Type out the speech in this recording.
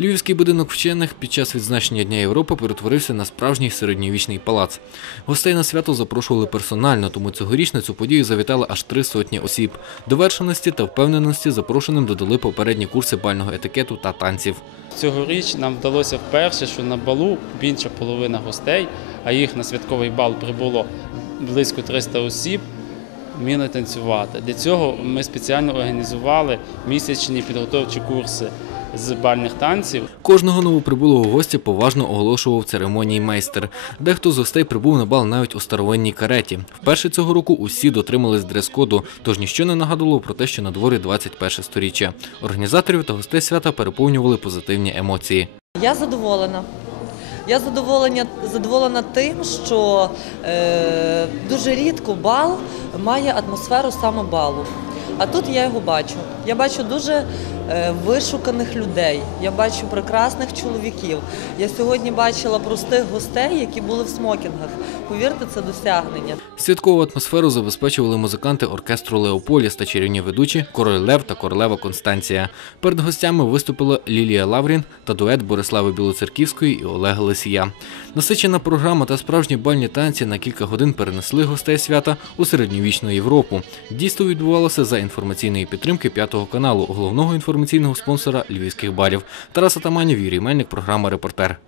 Львівський будинок вчених під час відзначення Дня Європи перетворився на справжній середньовічний палац. Гостей на свято запрошували персонально, тому цьогоріч на цю подію завітали аж три сотні осіб. Довершеності та впевненості запрошеним додали попередні курси бального етикету та танців. Цьогоріч нам вдалося вперше, що на балу більша половина гостей, а їх на святковий бал прибуло близько 300 осіб, вміли танцювати. Для цього ми спеціально організували місячні підготовчі курси з бальних танців. Кожного новоприбулого гостя поважно оголошував церемонії майстер. Дехто з гостей прибув на бал навіть у старовинній кареті. Вперше цього року усі дотримались дрес-коду, тож ніщо не нагадувало про те, що на дворі 21 сторіччя. Організаторів та гостей свята переповнювали позитивні емоції. Я задоволена. Я задоволена, задоволена тим, що е, дуже рідко бал має атмосферу саме балу. А тут я його бачу. Я бачу дуже вишуканих людей. Я бачу прекрасних чоловіків. Я сьогодні бачила простих гостей, які були в смокінгах. Повірте, це досягнення. Святкову атмосферу забезпечували музиканти оркестру Леополіс та чарівні ведучі Король Лев та Королева Констанція. Перед гостями виступила Лілія Лаврін та дует Борислави Білоцерківської і Олега Лисія. Насичена програма та справжні бальні танці на кілька годин перенесли гостей свята у середньовічну Європу. Дійство відбувалося за інформаційної підтримки п'ятого каналу, головного інформаційного спонсора львівських барів. Тарас Атаманів, Юрій Мельник, програма Репортер.